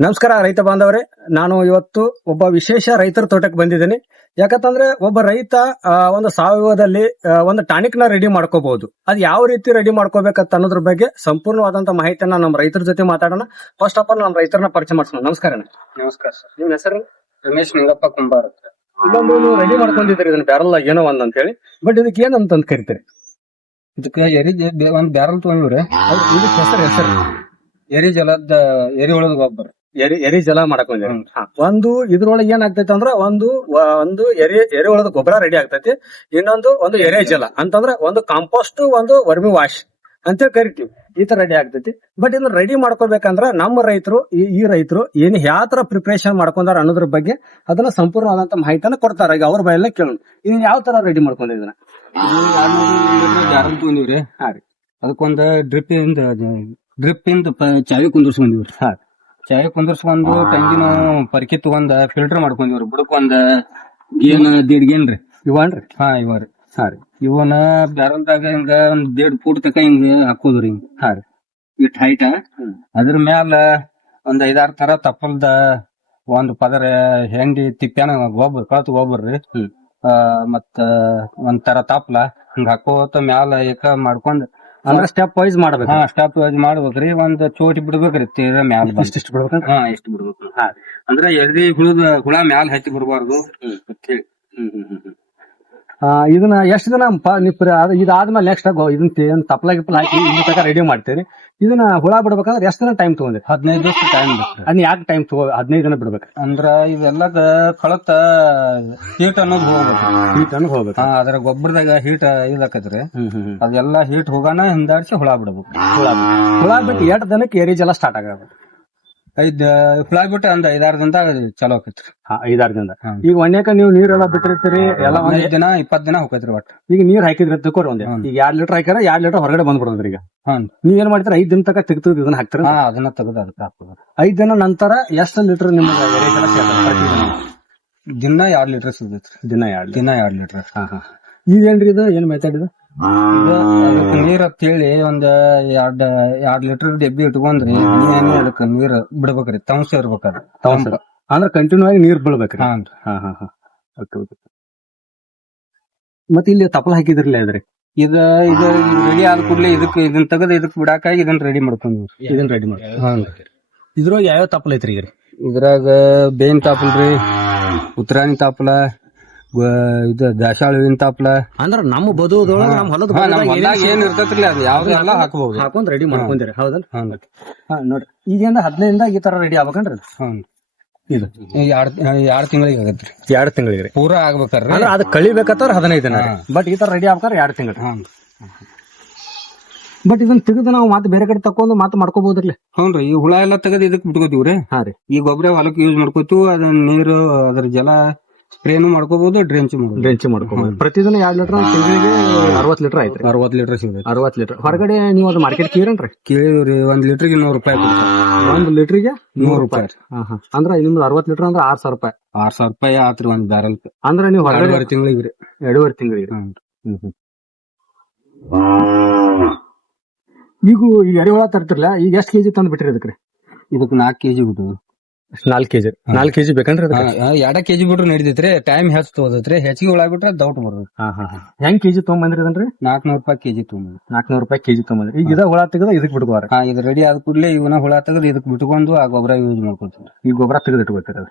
ನಮಸ್ಕಾರ ರೈತ ಬಾಂಧವರೇ. ನಾನು ಇವತ್ತು ಒಬ್ಬ ವಿಶೇಷ ರೈತರ ತೋಟಕ್ಕೆ ಬಂದಿದ್ದೀನಿ. ಯಾಕಂತಂದ್ರೆ ಒಬ್ಬ ರೈತ ಒಂದು ಸಾವಯವದಲ್ಲಿ ಒಂದು ಟಾನಿಕ್ನ ರೆಡಿ ಮಾಡ್ಕೋಬಹುದು. ಅದು ಯಾವ ರೀತಿ ರೆಡಿ ಮಾಡ್ಕೋಬೇಕಂತ ಅನ್ನೋದ್ರ ಬಗ್ಗೆ ಸಂಪೂರ್ಣವಾದಂತ ಮಾಹಿತಿಯನ್ನ ನಮ್ಮ ರೈತರ ಜೊತೆ ಮಾತಾಡೋಣ. ಫಸ್ಟ್ ಆಫ್ ಆಲ್ ನಮ್ಮ ರೈತರನ್ನ ಪರಿಚಯ ಮಾಡಿಸೋಣ. ನಮಸ್ಕಾರ ನಮಸ್ಕಾರ ಸರ್. ನಿಮ್ಮ ಹೆಸರು? ರಮೇಶ್ ನಿಂಗಪ್ಪ ಕುಂಬಾರ. ಇಲ್ಲೊಂದು ರೆಡಿ ಮಾಡ್ಕೊಂಡಿದ್ದೀರಿ. ಇದನ್ನ ಬ್ಯಾರಲ್ ಏನೋ ಒಂದ್ ಅಂತ ಹೇಳಿ ಬಟ್ ಇದಕ್ಕೆ ಏನಂತ ಕರಿತೀರಿ ಇದಕ್ಕೆ ಎರಿ ಜ- ಬೆ- ಒಂದ್ ಬ್ಯಾರಲ್ ತಗೊಂಡ್ರೆ ಇದಕ್ಕೆ ಹೆಸರು ಹೆಸರು. ಎರಿ ಜಲದ ಎರಿ ಒಳದ ಗೊಬ್ಬರ. ಎರಿ ಎರಿ ಜಲ ಮಾಡಕ್ ಬಂದಿರಿ. ಒಂದು ಇದ್ರೊಳಗೆ ಏನಾಗ್ತೈತೆ ಅಂದ್ರ ಒಂದು ಒಂದು ಎರೆ ಒಳದ ಗೊಬ್ಬರ ರೆಡಿ ಆಗ್ತೈತಿ. ಇನ್ನೊಂದು ಒಂದು ಎರೆ ಜಲ. ಅಂತಂದ್ರ ಒಂದು ಕಾಂಪೋಸ್ಟ್ ಒಂದು ವರ್ಮಿ ವಾಶ್ ಅಂತೇಳಿ ಕರಿತೀವಿ. ಈ ತರ ರೆಡಿ ಆಗ್ತೈತಿ. ಬಟ್ ಇದನ್ನ ರೆಡಿ ಮಾಡ್ಕೋಬೇಕಂದ್ರ ನಮ್ಮ ರೈತರು ಈ ರೈತರು ಏನ್ ಯಾವ ತರ ಪ್ರಿಪರೇಷನ್ ಮಾಡ್ಕೊಂಡಾರ ಅನ್ನೋದ್ರ ಬಗ್ಗೆ ಅದನ್ನ ಸಂಪೂರ್ಣವಾದಂತ ಮಾಹಿತಿಯನ್ನ ಕೊಡ್ತಾರ. ಈಗ ಅವ್ರ ಬಾಯಲ್ಲೇ ಕೇಳೋಣ. ಇದನ್ನ ಯಾವ ತರ ರೆಡಿ ಮಾಡ್ಕೊಂಡಿದ್ದೀನ ಬ್ಯಾರಲ್ ತಗೊಂಡಿವ್ರಿ ಹಾ ರೀ. ಅದಕ್ಕೊಂದ ಡ್ರಿಪ್ ಇಂದ ಡ್ರಿಪ್ ಇಂದ ಚಾವಿ ಕುಂದಿರ್ಸ್ಕೊಂಡಿವ್ರಿ. ಹಾ ಚಾವಿ ಕುಂದರ್ಸ್ಕೊಂಡು ತಂಗಿನ ಪರಿಕೆ ತಗೊಂಡ ಫಿಲ್ಟರ್ ಮಾಡ್ಕೊಂಡಿವ್ರಿ. ಬುಡಕ್ ಒಂದ ಗೇನ್ ದೇಡ್ ಗೇನ್ ರೀ. ಇವನ್ರಿ ಹಾ ಇವ್ರಿ ಹಾ ರೀ. ಇವನ ಬ್ಯಾರಲ್ದಾಗ ಹಿಂಗ ಒಂದ್ ದೇಡ್ ಫೂಟ್ ತಕ ಹಿಂಗ ಹಾಕೋದ್ರಿ ಹಿಂಗ. ಹಾ ರೀ. It height. ಅದ್ರ ಮ್ಯಾಲ ಒಂದ್ ಐದಾರು ತರ ತಪ್ಪಲ್ದ ಒಂದ್ ಪದರ ಹೆಂಡಿ ತಿಪ್ಪ್ಯಾನ ಗೊಬ್ಬರ್ ಕಳತ್ ಗೊಬ್ಬರ ರೀ. ಹ್ಮ್. ಆ, ಮತ್ತ ಒಂದ್ ತರ ತಪ್ಲ ಹಿಂಗ ಹಾಕೋತ ಮ್ಯಾಲ ಏಕ ಮಾಡ್ಕೊಂಡ್ ಅಂದ್ರೆ ಸ್ಟೆಪ್ ವೈಸ್ ಮಾಡ್ಬೇಕು. ಹಾ ಸ್ಟಾಪ್ ಮಾಡ್ಬೇಕ್ರಿ. ಒಂದ್ ಚೋಟಿ ಬಿಡ್ಬೇಕ್ರಿ ತೀರ ಮ್ಯಾಲ ಇಷ್ಟ ಇಷ್ಟಿಷ್ಟು ಬಿಡ್ಬೇಕು ಹಾ ಇಷ್ಟು ಬಿಡ್ಬೇಕು ಅಂದ್ರ ಎಳ್ದಿ ಹುಳದ ಹುಳ ಮ್ಯಾಲ ಹತ್ತಿ ಬಿಡಬಾರ್ದು ಹ್ಮ್ ಆ, ಇದನ್ನ ಎಷ್ಟು ದಿನ ಪ- ನೀವು ಇದಾದ್ಮೇಲೆ ನೆಕ್ಸ್ಟ್ ಇದನ್ನ ತಪ್ಪಲ ಗಿಪ್ಪಲ ಹಾಕಿ ಇದ್ರ ತನಕ ರೆಡಿ ಮಾಡ್ತೀರಿ. ಇದನ್ನ ಹುಳ ಬಿಡ್ಬೇಕಂದ್ರೆ ಎಷ್ಟು ದಿನ ಟೈಮ್ ತಗೊಂಡ್ರಿ? ಹದಿನೈದು ದಿವಸ ಟೈಮ್ ಅದ್ ಯಾಕೆ ಟೈಮ್ ತಗೋ ಹದಿನೈದು ದಿನ ಬಿಡ್ಬೇಕು? ಅಂದ್ರ ಇವೆಲ್ಲ ಕಳತ ಹೀಟ್ ಅನ್ನೋದು ಹೋಗ್ಬೇಕು. ಹೀಟ್ ಅನ್ನೋದು ಹೋಗ್ಬೇಕು. ಅದ್ರ ಗೊಬ್ಬರದಾಗ ಹೀಟ್ ಇದಾಕತ್ರಿ. ಅದೆಲ್ಲ ಹೀಟ್ ಹೋಗಾನ ಹಿಂದಾಡ್ಸಿ ಹುಳ ಬಿಡ್ಬೇಕು. ಹುಳ. ಹುಳ ಬಿಟ್ಟು ಎಷ್ಟು ದಿನಕ್ಕೆ ಏರಿಜೆಲ್ಲ ಜಲ ಸ್ಟಾರ್ಟ್ ಆಗಬೇಕು ಐದ್ ಬಿಟ್ಟು ಒಂದ್ ಐದಾರು ದಿನದಾಗ ಚಲೋ ಆಕೈತ್ರಿ. ಐದಾರ್ ದಿನ ಹಾ. ಈಗ ಒಣ್ಯಾಕ ನೀವು ನೀರೆಲ್ಲ ಬಿಟ್ಟಿರ್ತೀರಿ ಎಲ್ಲ ಒಂದ್- ಹದಿನೈದು ದಿನ ಇಪ್ಪತ್ ದಿನ ಹೋಗೈತ್ರಿ ಒಟ್ಟ. ಈಗ ನೀರ್ ಹಾಕಿದ್ರೆ ತಕೋರಿ ಒಂದೇ. ಹ್ಮ್. ಈಗ ಎರಡ್ ಲೀಟರ್ ಹಾಕ್ಯಾರ ಎರಡ್ ಲೀಟರ್ ಹೊರಗಡೆ ಬಂದ್ಬಿಡೋದ್ರಿ ಈಗ. ಹಾ ನೀವ್ ಏನ್ ಮಾಡ್ತೀರ ಐದ್ ದಿನ ತನಕ ತೆಗ್ದು ಇದನ್ನ ಹಾಕ್ತೀರ? ಹಾ ಅದನ್ನ ತಗದು ಅದಕ್ಕೆ ಹಾಕ್ತದ ಐದ್ ದಿನ ನಂತರ ಎಷ್ಟು ಲೀಟರ್ ನಿಮ್ಗೆ ಪ್ರತಿ ದಿನ? ದಿನ ಎರಡ್ ಲೀಟರ್ ಸಿಗುತ್ತೆ ದಿನ ಎರಡ್ ದಿನ ಎರಡ್ ಲೀಟರ್ ಹಾ ಹಾ. ಇದೇನ್ರಿ ಇದು? ಏನ್ ಮಾತಾಡಿದ ಅದಕ್ಕೆ ನೀರ್ ಅಂತ ಹೇಳಿ ಒಂದ್ ಎರಡ್ ಎರಡ್ ಲೀಟರ್ ಡಬ್ಬಿ ಇಟ್ಕೊಂಡ್ರಿ ಏನೇ ಅದಕ್ಕೆ ನೀರ್ ಬಿಡ್ಬೇಕ್ರಿ ತಂಸ ಇರ್ಬೇಕದ ಅಂದ್ರ ಕಂಟಿನ್ಯೂ ಆಗಿ ನೀರ್ ಬೀಳ್ಬೇಕ್ರಿ. ಹಾ ಹಾ ಹಾ ಹಾ. Okay okay. ಮತ್ತೆ ಇಲ್ಲಿ ತಪ್ಪಲ ಹಾಕಿದ್ರಲ್ಲ ಇದ್ರಿ ಇದ ಇದ ರೆಡಿ ಆದ ಕೂಡಲೇ ಇದಕ್ ಇದನ್ನ ತೆಗೆದು ಇದಕ್ ಬಿಡಾಕಾಗಿ ಇದನ್ನ ರೆಡಿ ಮಾಡ್ಕೊಂಡ್ ಇದನ್ನ ರೆಡಿ ಮಾಡಿ ಇದ್ರೊಳಗೆ ಯಾವ ತಪ್ಪಲ ಐತ್ರಿ ಈಗ ಇದ್ರಾಗ ಬೇನ್ ತಾಪಲ್ರಿ ಉತ್ತರಾಣಿ ತಾಪಲ ಗ- ಇದು ದಾಸಾಳ ಹೂವಿನ ಅಂದ್ರ ನಮ್ಮ ಬದುದೊಳಗ ನಮ್ಮ ಹೊಲದ ಹಾ, ನಮ್ ಹೊಲ್ದಾಗ ಏನ್ ಇರ್ತೈತ್ರಿ ಅದು ಯಾವ್ದು ಎಲ್ಲ ಹಾಕಬಹುದು ಹಾಕೊಂಡ್ ರೆಡಿ ಮಾಡ್ಕೊಂಡಿರಿ ಹೌದಲ್ ಹಾ ನೋಡ್ರಿ. ಈಗಿಂದ ಹದಿನೈದಿಂದ ಈ ತರ ರೆಡಿ ಆಗ್ಬೇಕನ್ರಿ? ಹ್ಮ್ ಇದು. ಎರಡ್ ಎರಡ್ ತಿಂಗಳಿಗೆ ಆಗತ್ರಿ. ಎರಡ್ ತಿಂಗಳಿಗೆ ಪೂರಾ ಆಗ್ಬೇಕ್ರಿ ಅಂದ್ರೆ ಅದು ಕಳಿಬೇಕತ್ತಾರ ಹದಿನೈದು ದಿನ ಬಟ್ ಈ ತರ ರೆಡಿ ಆಗ್ಬೇಕಾದ್ರೆ ಎರಡ್ ತಿಂಗಳು ಹಾ. ಬಟ್ ಇದನ್ನ ತೆಗೆದು ನಾವು ಮತ್ತೆ ಬೇರೆ ಕಡೆ ತಕೊಂಡು ಮತ್ತೆ ಮಾಡ್ಕೋಬಹುದ್ರಿ ಹ್ಞೂನ್ರಿ ಈ ಹುಳ ಎಲ್ಲ ತೆಗೆದು ಇದಕ್ ಬಿಟ್ಕೋತೀವ್ರಿ. ಹಾ ರೀ. ಈ ಗೊಬ್ಬರ ಹೊಲಕ್ಕೆ ಯೂಸ್ ಮಾಡ್ಕೋತೀವಿ ಅದನ್ನ ನೀರು ಅದ್ರ ಜಲ ಸ್ಪ್ರೇನು ಮಾಡ್ಕೋಬಹುದು ಡ್ರೆಂಚ್ ಮಾಡ್ಬೋದು ಡ್ರೆಂಚ್ ಮಾಡ್ಕೋಬಹುದು ಪ್ರತಿದಿನ ಎರಡ್ ಲೀಟರ್ ತಿಂಗಳಿಗೆ ಅರವತ್ ಲೀಟರ್ ಆಯ್ತು ಅರವತ್ ಲೀಟರ್ ಸಿಗುತ್ತೆ ಅರವತ್ ಲೀಟರ್. ಹೊರಗಡೆ ನೀವು ಅದು ಮಾರ್ಕೆಟ್ ಕೇಳನ್ರಿ? ಕೇಳಿವ್ರಿ ಒಂದ್ ಲೀಟರ್ಗೆ ನೂರು ರೂಪಾಯಿ ಒಂದ್ ಲೀಟರ್ಗೆ ನೂರು ರೂಪಾಯಿ. ಅಂದ್ರೆ ನಿಮ್ದು ಅರವತ್ ಲೀಟರ್ ಅಂದ್ರೆ ಆರ್ ಸಾವಿರ ರೂಪಾಯಿ. ಆರ್ ಸಾವಿರ ರೂಪಾಯಿ ಆತ್ರಿ ಒಂದ್ ಬ್ಯಾರಲ್ ಅಂದ್ರೆ ನೀವು ಹೊರಗಡೆ ತಿಂಗಳಿಗೆ ರೀ. ಎರಡೂವರೆ ತಿಂಗಳಿಗೆ ಈಗ ಈಗ ಎರೆಹುಳ ತರ್ತಿರ್ಲ? ಈಗ ಎಷ್ಟು ಕೆಜಿ ತಂದ್ ಬಿಟ್ರಿ ಅದಕ್ಕೆ ಇದಕ್ಕೆ ನಾಲ್ಕು ಕೆಜಿ ಬಿಟ್ಟು ನಾಲ್ಕ್ ಕೆಜಿ. ನಾಲ್ಕು ಕೆಜಿ ಬೇಕಂದ್ರೆ ಎರಡ ಕೆಜಿ ಬಿಟ್ರು ನಡಿತೈತ್ರಿ. ಟೈಮ್ ಹೆಚ್ಚು ತಗೋದೈತ್ರಿ ಹೆಚ್ಚಿಗೆ ಡೌಟ್ ದೌಟ್ ಬರ್ತೈತಿ ಹಾ ಹಾ ಹಾ. ಹೆಂಗ್ ಕೆಜಿ ತಗೊಂಬಂದ್ರಿ ಅದನ್ರಿ ನಾಲ್ಕನೂರು ರೂಪಾಯಿ ಕೆಜಿ ತೊಗೊಂಡ್ರಿ ನಾಲ್ಕನೂರು ರೂಪಾಯಿ ಕೆಜಿ ತಗೊಂಬಂದ್ರಿ. ಈಗ ಇದ ಹುಳ ತೆಗೆದ ಇದಕ್ ಬಿಡ್ಕೋರ ಹಾ ಇದು ರೆಡಿ ಆದ ಕೂಡಲೇ ಇವನ ಹುಳ ತೆಗೆದು ಇದಕ್ ಬಿಟ್ಕೊಂಡು ಆ ಗೊಬ್ಬರ ಯೂಸ್ ಮಾಡ್ಕೊತೀವಿ ಈ ಗೊಬ್ಬರ ತೆಗೆದು ಇಟ್ಕೋತೀರ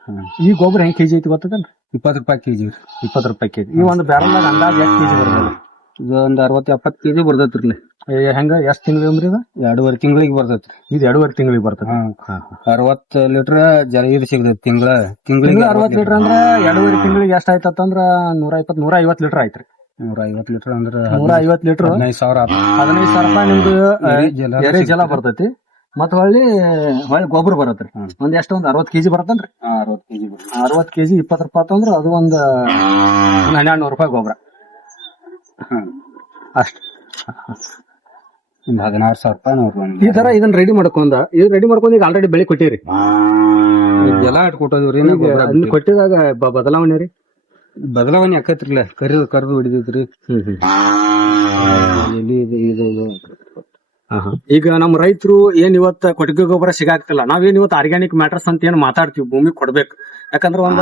ಈ ಗೊಬ್ಬರ ಹೆಂಗ್ ಕೆಜಿ ಐತಿ ಗೊತ್ತದನ್ರಿ? ಇಪ್ಪತ್ತು ರೂಪಾಯಿ ಕೆಜಿ ಇಪ್ಪತ್ತು ರೂಪಾಯಿ ಕೆಜಿ. ಈ ಒಂದು ಬ್ಯಾರಲ್ ಅಂದಾಜ್ ಎಷ್ಟು ಕೆಜಿ ಬರ್ತದೆ? ಇದು ಒಂದ್ ಅರವತ್ ಎಪ್ಪತ್ ಕೆಜಿ ಬರ್ತೈತ್ರಿ ಹೆಂಗ? ಎಷ್ಟ್ ತಿಂಗಳು ಅಂದ್ರಿ ಇದು? ಎರಡೂವರೆ ತಿಂಗಳಿಗೆ ಬರ್ತೈತ್ರಿ. ಇದು ಎರಡೂವರೆ ತಿಂಗಳಿಗೆ ಬರ್ತದೆ ಹಾ. ಅರವತ್ ಲೀಟರ್ ಜಲ ಇದು ಸಿಗ್ತೈತಿ ತಿಂಗಳ ತಿಂಗಳಿಗೆ ತಿಂಗಳ ಅರವತ್ ಲೀಟರ್. ಅಂದ್ರ ಎರಡೂವರೆ ತಿಂಗಳಿಗೆ ಎಷ್ಟ್ ಆಯ್ತಂದ್ರ ನೂರ ಇಪ್ಪತ್ ನೂರ ಐವತ್ ಲೀಟರ್ ಆಯ್ತ್ರಿ. ನೂರ ಐವತ್ ಲೀಟರ್ ಅಂದ್ರ ನೂರ ಐವತ್ ಲೀಟರ್. ಹದಿನೈದು ಸಾವಿರ ಆತು. ಹದಿನೈದು ಸಾವಿರ ರೂಪಾಯಿ ನಿಮ್ದು ಆ, ಜಲ ಎರೆ ಜಲ ಬರ್ತೈತಿ. ಮತ್ತ ಹೊಳ್ಳಿ ಹೊಳ್ಳಿ ಗೊಬ್ಬರ ಬರತ್ರಿ. ಒಂದ್ ಎಷ್ಟ ಒಂದ್ ಅರವತ್ ಕೆಜಿ ಬರತ್ತನ್ರಿ. ಅರವತ್ ಕೆಜಿ. ಅರವತ್ ಕೆಜಿ ಇಪ್ಪತ್ ರೂಪಾಯಿ ಅಂದ್ರ ಅದು ಒಂದ್ ಹನ್ನೆರಡು ನೂರು ರೂಪಾಯಿ ಗೊಬ್ಬರ. ಅಷ್ಟ. ಒಂದ್ ಹದಿನಾರು ಸಾವಿರ ರೂಪಾಯಿ ನೋಡ್ರಿ ಒಂದ್ ಈ ತರ ಇದನ್ನ ರೆಡಿ ಮಾಡ್ಕೊಂಡ ಇದು ರೆಡಿ ಮಾಡ್ಕೊಂಡ್ ಈಗ ಆಲ್ರೆಡಿ ಬೆಳೆ ಕೊಟ್ಟಿರಿ. ಎಲ್ಲ ಇಟ್ಕೊಟ್ಟದ್ರಿ ಈಗ ಅದನ್ನ ಕೊಟ್ಟಿದಾಗ ಬ- ಬದಲಾವಣೆ ರೀ. ಬದಲಾವಣೆ ಆಕೈತ್ರಿಲ್ಲ ಕರಿದು ಕರ್ದು ಹ್ಮ್ ಎಲ್ಲಿ ಇದು ಇದು ಇದು. ಈಗ ನಮ್ಮ ರೈತರು ಏನ್ ಇವತ್ತ ಕೊಟ್ಟಿಗೆ ಗೊಬ್ಬರ ಸಿಗಾಕ್ತಿಲ್ಲ. ನಾವೇನ್ ಇವತ್ತು ಆರ್ಗ್ಯಾನಿಕ್ ಮ್ಯಾಟರ್ಸ್ ಅಂತ ಏನ್ ಮಾತಾಡ್ತೀವಿ ಭೂಮಿ ಕೊಡ್ಬೇಕು. ಯಾಕಂದ್ರೆ ಒಂದ್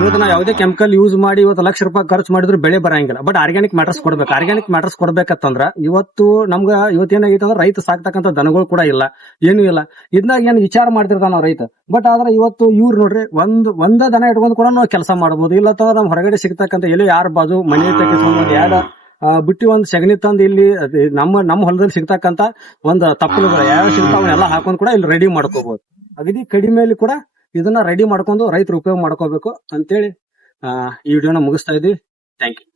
ಇವತ್ತು ನಾವು ಯಾವುದೇ ಕೆಮಿಕಲ್ ಯೂಸ್ ಮಾಡಿ ಇವತ್ತು ಲಕ್ಷ ರೂಪಾಯಿ ಖರ್ಚು ಮಾಡಿದ್ರು ಬೆಳೆ ಬರಂಗಿಲ್ಲ. ಬಟ್ ಆರ್ಗ್ಯಾನಿಕ್ ಮ್ಯಾಟರ್ಸ್ ಕೊಡ್ಬೇಕು. ಆರ್ಗ್ಯಾನಿಕ್ ಮ್ಯಾಟರ್ಸ್ ಕೊಡ್ಬೇಕಂತಂದ್ರ ಇವತ್ತು ನಮ್ಗ ಇವತ್ತು ಏನಾಗೈತೆ ಅಂದ್ರೆ ರೈತ ಸಾಕ್ತಕ್ಕಂಥ ದನಗಳು ಕೂಡ ಇಲ್ಲ. ಏನು ಇಲ್ಲ. ಇದ್ನಾಗ ಏನ್ ವಿಚಾರ ಮಾಡ್ತಿರ್ತಾನ ನಾವ್ ರೈತ. ಬಟ್ ಆದ್ರೆ ಇವತ್ತು ಇವ್ರು ನೋಡ್ರಿ ಒಂದ್ ಒಂದ ದನ ಇಟ್ಕೊಂಡು ಕೂಡ ನಾವು ಕೆಲಸ ಮಾಡಬಹುದು ಇಲ್ಲ ಅಂತಂದ್ರೆ ನಮ್ ಹೊರಗಡೆ ಸಿಗ್ತಕ್ಕಂಥ ಎಲ್ಲೋ ಯಾರ ಬಾಜು ಮನೆ ಎರಡ್ ಆ, ಬಿಟ್ಟಿ ಒಂದ್ ಸಗಣಿ ತಂದು ಇಲ್ಲಿ ನಮ್ಮ ನಮ್ಮ ಹೊಲದಲ್ಲಿ ಸಿಗ್ತಕ್ಕಂತ ಒಂದ್ ತಪ್ಪಲುಗಳು ಯಾವ ಸಿಗ್ತಾವನ್ನೆಲ್ಲ ಹಾಕೊಂಡ್ ಕೂಡ ಇಲ್ಲಿ ರೆಡಿ ಮಾಡ್ಕೋಬಹುದು ಅಗದಿ ಕಡಿಮೆಯಲ್ಲಿ ಕೂಡ ಇದನ್ನ ರೆಡಿ ಮಾಡ್ಕೊಂಡು ರೈತರು ಉಪಯೋಗ ಮಾಡ್ಕೋಬೇಕು ಅಂತೇಳಿ ಆ, ಈ ವಿಡಿಯೋನ ಮುಗಿಸ್ತಾ ಇದ್ವಿ ಥ್ಯಾಂಕ್ ಯು